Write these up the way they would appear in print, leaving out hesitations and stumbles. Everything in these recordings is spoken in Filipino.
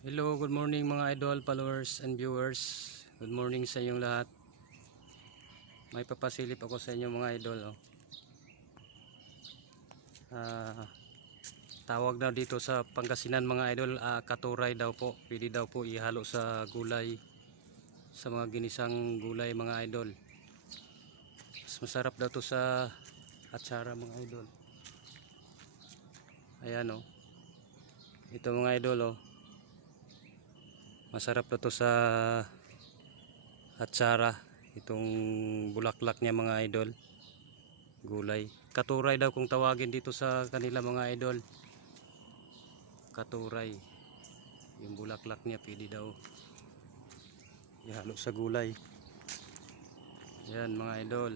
Hello, good morning mga idol, followers and viewers. Good morning sa inyong lahat. May papasilip ako sa inyo mga idol. Tawag daw dito sa Pangasinan mga idol, katuray daw po. Pwede daw po ihalo sa gulay, sa mga ginisang gulay mga idol. Mas masarap daw to sa atsara mga idol. Ayan o. Ito mga idol o. Masarap na to sa atsara, itong bulaklak niya mga idol, gulay. Katuray daw kung tawagin dito sa kanila mga idol. Katuray. Yung bulaklak niya pwede daw ihalo sa gulay. Yan mga idol.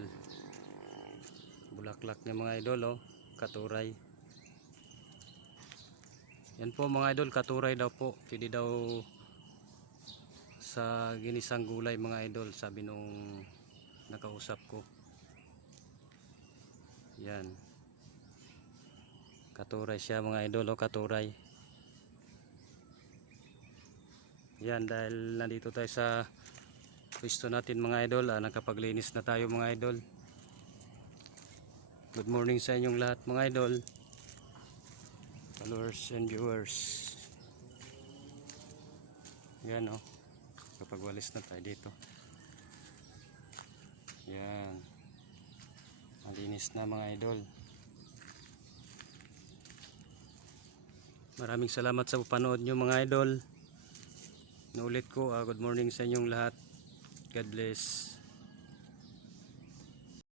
Bulaklak niya mga idol oh, katuray. Yan po mga idol, katuray daw po. Pwede daw sa ginisang gulay mga idol, sabi nung nakausap ko. Yan, katuray siya mga idol, katuray. Yan, dahil nandito tayo sa pwesto natin mga idol, nakapaglinis na tayo mga idol. Good morning sa inyong lahat mga idol, followers and viewers. Yan kapag walis na tayo dito. Yan, malinis na mga idol. Maraming salamat sa panood nyo mga idol. Naulit ko, good morning sa inyong lahat. God bless.